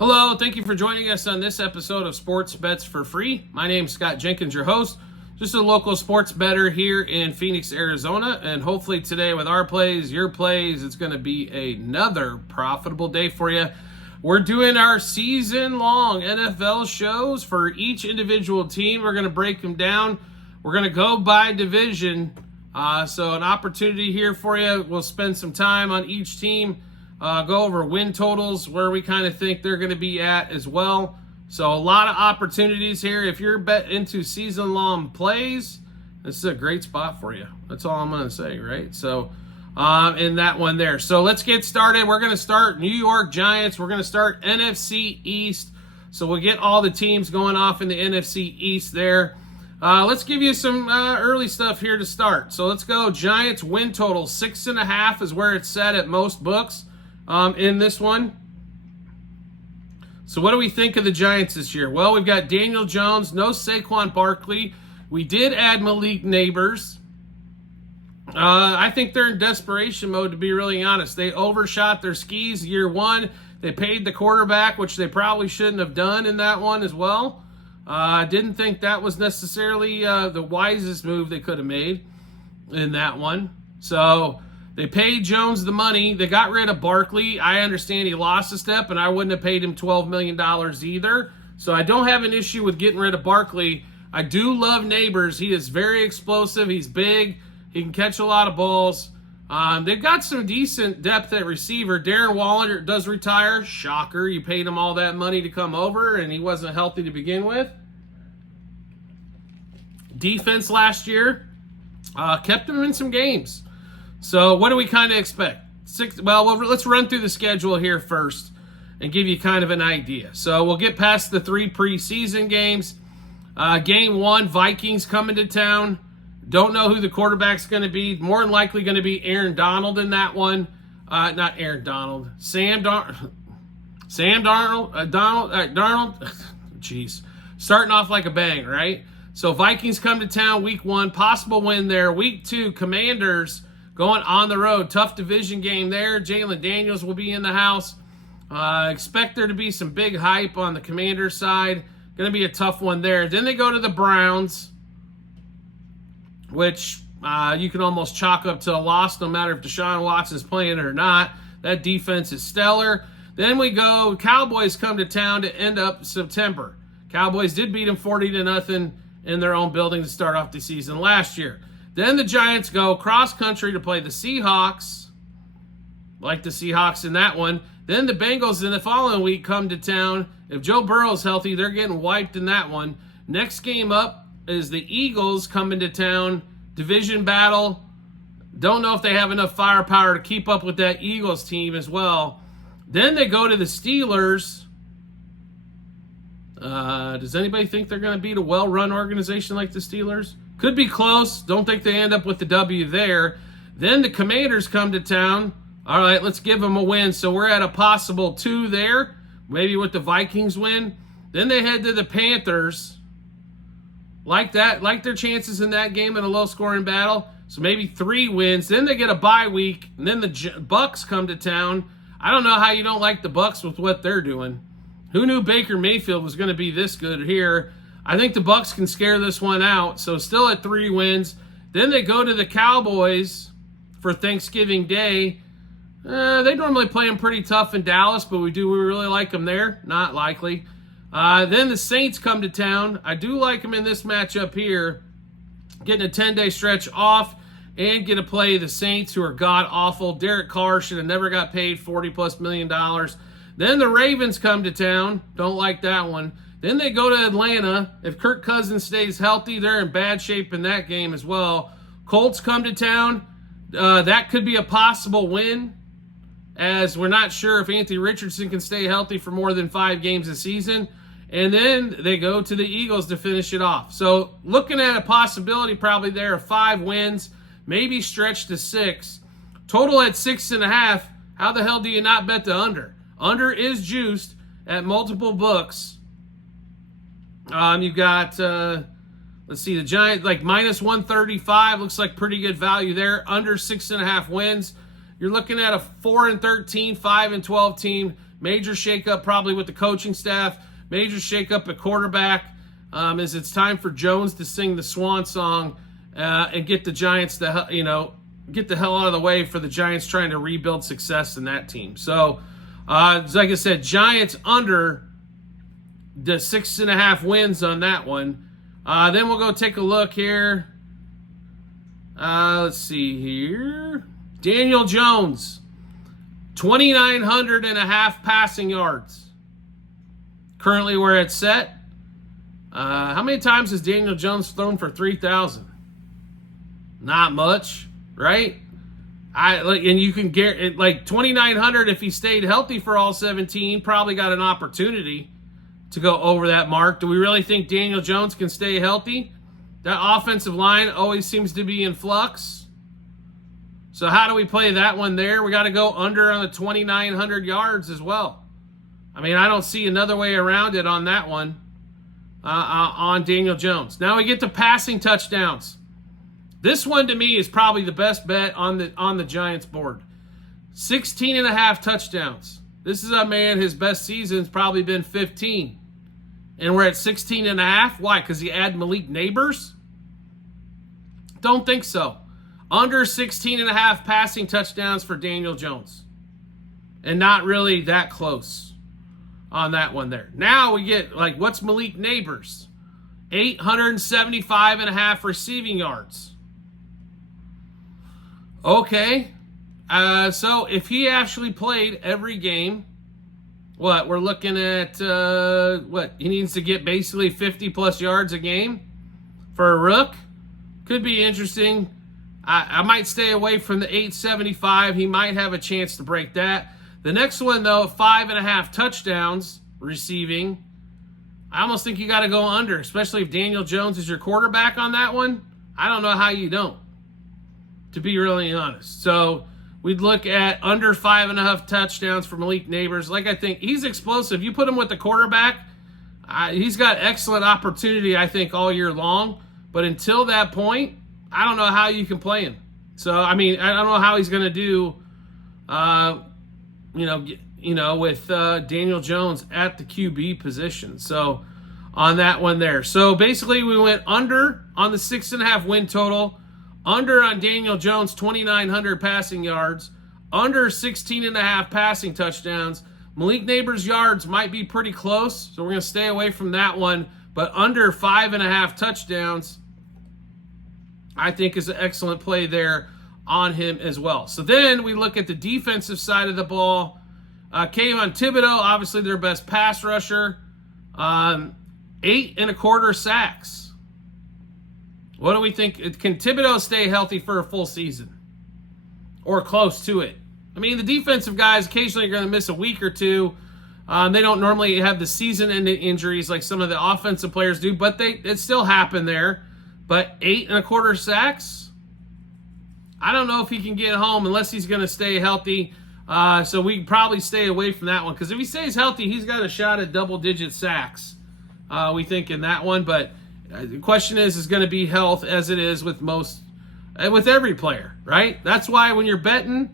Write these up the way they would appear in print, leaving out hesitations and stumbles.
Hello, thank you for joining us on this episode of Sports Bets for Free. My name's Scott Jenkins, your host, just a local sports bettor here in Phoenix, Arizona, and hopefully today with our plays, your plays, it's going to be another profitable day for you. We're doing our season-long NFL shows for each individual team. We're going to break them down. We're going to go by division, so an opportunity here for you. We'll spend some time on each team. Go over win totals, where we kind of think they're going to be at as well. So a lot of opportunities here. If you're into season-long plays, this is a great spot for you. That's all I'm going to say, right? So in that one there. So let's get started. We're going to start New York Giants. We're going to start NFC East. So we'll get all the teams going off in the NFC East there. Let's give you some early stuff here to start. So let's go. Giants win total 6.5 is where it's set at most books. In this one. So what do we think of the Giants this year? Well, we've got Daniel Jones, no Saquon Barkley. We did add Malik Nabers. I think they're in desperation mode, to be really honest. They overshot their skis year one. They paid the quarterback, which they probably shouldn't have done in that one as well. I didn't think that was necessarily the wisest move they could have made in that one. So they paid Jones the money. They got rid of Barkley. I understand he lost a step, and I wouldn't have paid him $12 million either. So I don't have an issue with getting rid of Barkley. I do love Nabers. He is very explosive. He's big. He can catch a lot of balls. They've got some decent depth at receiver. Darren Waller does retire. Shocker. You paid him all that money to come over, and he wasn't healthy to begin with. Defense last year kept him in some games. So what do we kind of expect? Let's run through the schedule here first and give you kind of an idea. So we'll get past the 3 preseason games. Game 1, Vikings coming to town. Don't know who the quarterback's going to be. More than likely going to be Aaron Donald in that one. Not Aaron Donald. Darnold. Jeez. Starting off like a bang, right? So Vikings come to town week 1. Possible win there. Week 2, Commanders going on the road. Tough division game there. Jalen Daniels will be in the house. Expect there to be some big hype on the Commanders side. Going to be a tough one there. Then they go to the Browns, which you can almost chalk up to a loss no matter if Deshaun Watson's playing or not. That defense is stellar. Then we go, Cowboys come to town to end up September. Cowboys did beat them 40-0 in their own building to start off the season last year. Then the Giants go cross-country to play the Seahawks. Like the Seahawks in that one. Then the Bengals in the following week come to town. If Joe Burrow's healthy, they're getting wiped in that one. Next game up is the Eagles coming to town. Division battle. Don't know if they have enough firepower to keep up with that Eagles team as well. Then they go to the Steelers. Does anybody think they're going to beat a well-run organization like the Steelers? Could be close. Don't think they end up with the W there. Then the Commanders come to town. All right, let's give them a win. So we're at a possible 2 there, maybe with the Vikings win. Then they head to the Panthers. Like their chances in that game in a low-scoring battle. So maybe 3 wins. Then they get a bye week, and then the Bucks come to town. I don't know how you don't like the Bucks with what they're doing. Who knew Baker Mayfield was going to be this good here? I think the Bucks can scare this one out, so still at 3 wins. Then they go to the Cowboys for Thanksgiving Day. They normally play them pretty tough in Dallas, but we really like them there? Not likely. Then the Saints come to town. I do like them in this matchup here. Getting a 10-day stretch off and get to play the Saints, who are god-awful. Derek Carr should have never got paid $40+ million. Then the Ravens come to town. Don't like that one. Then they go to Atlanta. If Kirk Cousins stays healthy, they're in bad shape in that game as well. Colts come to town. That could be a possible win, as we're not sure if Anthony Richardson can stay healthy for more than 5 games a season. And then they go to the Eagles to finish it off. So looking at a possibility probably there of 5 wins, maybe stretch to 6. Total at 6.5. How the hell do you not bet the under? Under is juiced at multiple books. You've got, let's see, the Giants, like minus 135, looks like pretty good value there. Under 6.5 wins. You're looking at a 4-13, 5-12 team Major shakeup probably with the coaching staff. Major shakeup at quarterback. As it's time for Jones to sing the swan song and get the Giants get the hell out of the way for the Giants trying to rebuild success in that team. So, like I said, Giants under the 6.5 wins on that one. Then we'll go take a look here. Let's see here. Daniel Jones, 2,900.5 passing yards. Currently where it's set. How many times has Daniel Jones thrown for 3,000? Not much, right? And you can get like 2,900 if he stayed healthy for all 17, probably got an opportunity to go over that mark. Do we really think Daniel Jones can stay healthy? That offensive line always seems to be in flux. So how do we play that one there? We got to go under on the 2,900 yards as well. I mean, I don't see another way around it on that one on Daniel Jones. Now we get to passing touchdowns. This one to me is probably the best bet on the Giants board. 16.5 touchdowns. This is a man, his best season's probably been 15. And we're at 16.5. Why? Because he add Malik Neighbors? Don't think so. Under 16.5 passing touchdowns for Daniel Jones. And not really that close on that one there. Now we get, like, what's Malik Neighbors? 875.5 receiving yards. Okay. So if he actually played every game, we're looking at, he needs to get basically 50-plus yards a game for a rook. Could be interesting. I might stay away from the 875. He might have a chance to break that. The next one, though, 5.5 touchdowns receiving. I almost think you got to go under, especially if Daniel Jones is your quarterback on that one. I don't know how you don't, to be really honest. So we'd look at under 5.5 touchdowns for Malik Neighbors. Like, I think he's explosive. You put him with the quarterback, he's got excellent opportunity, I think, all year long. But until that point, I don't know how you can play him. So, I mean, I don't know how he's going to do, with Daniel Jones at the QB position. So, on that one there. So, basically, we went under on the 6.5 win total. Under on Daniel Jones, 2,900 passing yards. Under 16.5 passing touchdowns. Malik Neighbors' yards might be pretty close, so we're going to stay away from that one. But under 5.5 touchdowns, I think is an excellent play there on him as well. So then we look at the defensive side of the ball. Kayvon Thibodeaux, obviously their best pass rusher. 8.25 sacks. What do we think? Can Thibodeaux stay healthy for a full season? Or close to it? I mean, the defensive guys occasionally are going to miss a week or two. They don't normally have the season-ending injuries like some of the offensive players do, but it still happened there. But 8.25 sacks? I don't know if he can get home unless he's going to stay healthy. So we probably stay away from that one. Because if he stays healthy, he's got a shot at double-digit sacks, we think, in that one. But the question is going to be health, as it is with every player, right? That's why when you're betting,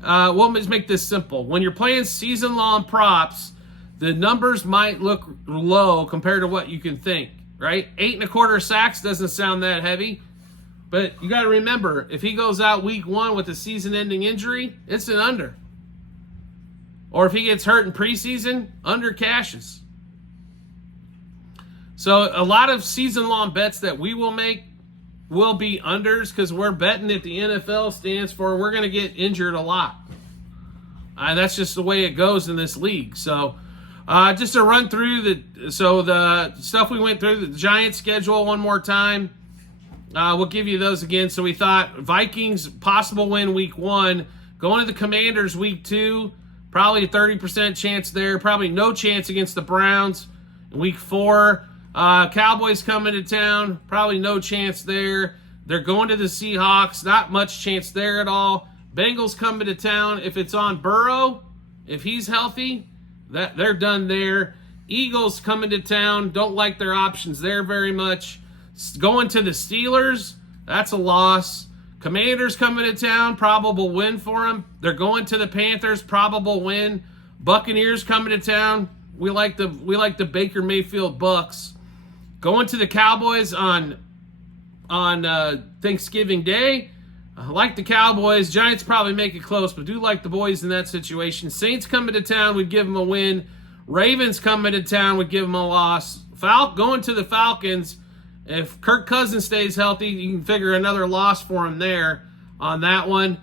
let's make this simple. When you're playing season-long props, the numbers might look low compared to what you can think, right? 8.25 sacks doesn't sound that heavy. But you got to remember, if he goes out week 1 with a season-ending injury, it's an under. Or if he gets hurt in preseason, under cashes. So a lot of season-long bets that we will make will be unders because we're betting that the NFL stands for we're going to get injured a lot. That's just the way it goes in this league. So just to run through the stuff we went through, the Giants schedule one more time. We'll give you those again. So we thought Vikings, possible win week 1. Going to the Commanders week 2. Probably a 30% chance there. Probably no chance against the Browns. Week 4. Cowboys coming to town. Probably no chance there. They're going to the Seahawks. Not much chance there at all. Bengals coming to town. If it's on Burrow, if he's healthy, they're done there. Eagles coming to town. Don't like their options there very much. Going to the Steelers, that's a loss. Commanders coming to town, probable win for them. They're going to the Panthers, probable win. Buccaneers coming to town. We like the Baker Mayfield Bucks. Going to the Cowboys on Thanksgiving Day. I like the Cowboys. Giants probably make it close, but do like the boys in that situation. Saints coming to town, would give them a win. Ravens coming to town, would give them a loss. Going to the Falcons. If Kirk Cousins stays healthy, you can figure another loss for him there on that one.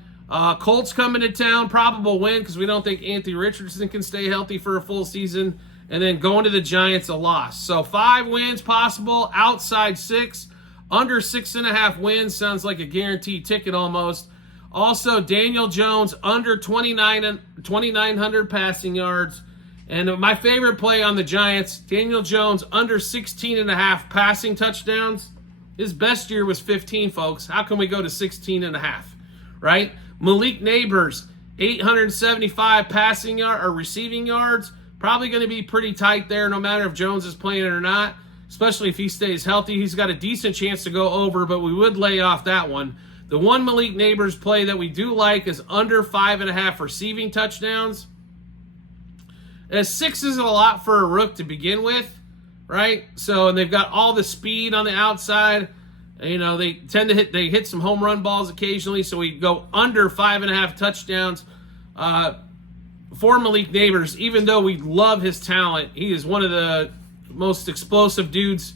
Colts coming to town, probable win because we don't think Anthony Richardson can stay healthy for a full season. And then going to the Giants, a loss. So 5 wins possible, outside 6. Under 6.5 wins sounds like a guaranteed ticket almost. Also, Daniel Jones under 2,900 passing yards. And my favorite play on the Giants, Daniel Jones under 16.5 passing touchdowns. His best year was 15, folks. How can we go to 16.5, right? Malik Neighbors, 875 passing yard or receiving yards. Probably going to be pretty tight there no matter if Jones is playing or not, especially if he stays healthy. He's got a decent chance to go over, but we would lay off that one. The one Malik Neighbors play that we do like is under 5.5 receiving touchdowns. As 6 isn't a lot for a rook to begin with, right? So, and they've got all the speed on the outside. You know, they tend to hit some home run balls occasionally, so we go under 5.5 touchdowns for Malik Neighbors. Even though we love his talent, he is one of the most explosive dudes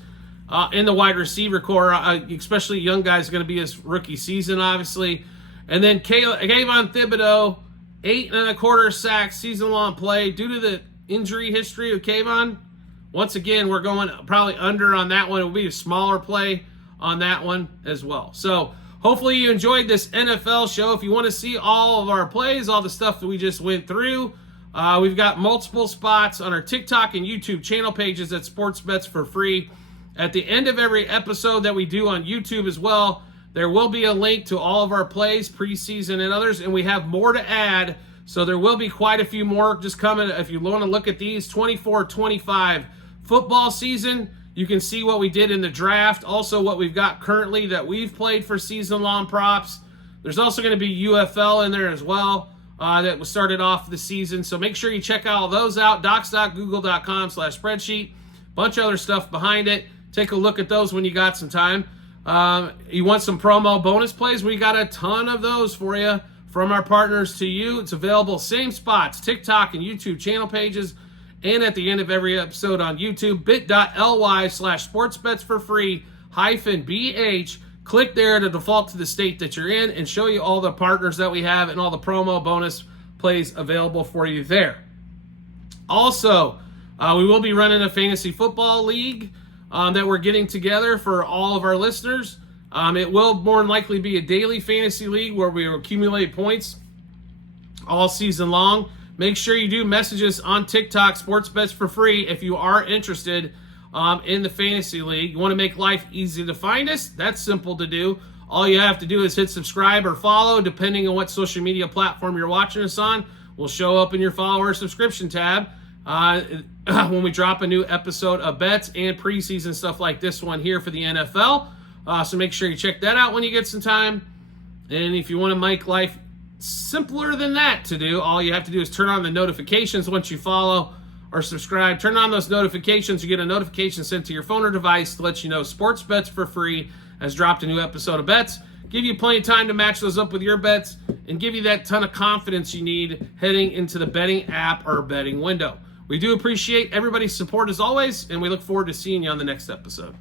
in the wide receiver core, especially young guys, going to be his rookie season, obviously. And then Kayvon Thibodeau, 8.25 sacks, season-long play. Due to the injury history of Kayvon, once again, we're going probably under on that one. It will be a smaller play on that one as well. So hopefully you enjoyed this NFL show. If you want to see all of our plays, all the stuff that we just went through, we've got multiple spots on our TikTok and YouTube channel pages at Sports Bets for Free. At the end of every episode that we do on YouTube as well, there will be a link to all of our plays, preseason and others, and we have more to add. So there will be quite a few more just coming. If you want to look at these, 24-25 football season, you can see what we did in the draft, also what we've got currently that we've played for season-long props. There's also going to be UFL in there as well that was started off the season. So make sure you check all those out, docs.google.com/spreadsheet. Bunch of other stuff behind it. Take a look at those when you got some time. You want some promo bonus plays? We got a ton of those for you from our partners to you. It's available same spots, TikTok and YouTube channel pages, and at the end of every episode on YouTube, bit.ly/sportsbetsforfree-BH. Click there to default to the state that you're in and show you all the partners that we have and all the promo bonus plays available for you there. Also, we will be running a fantasy football league that we're getting together for all of our listeners. It will more than likely be a daily fantasy league where we accumulate points all season long. Make sure you do message us on TikTok, Sports Bets for Free, if you are interested in the fantasy league. You want to make life easy to find us? That's simple to do. All you have to do is hit subscribe or follow, depending on what social media platform you're watching us on. We'll show up in your follower subscription tab when we drop a new episode of bets and preseason stuff like this one here for the NFL. So make sure you check that out when you get some time. And if you want to make life simpler than that to do, all you have to do is turn on the notifications once you follow or subscribe. Turn on those notifications. You get a notification sent to your phone or device to let you know Sports Bets for Free has dropped a new episode of bets. Give you plenty of time to match those up with your bets and give you that ton of confidence you need heading into the betting app or betting window. We do appreciate everybody's support as always, and we look forward to seeing you on the next episode.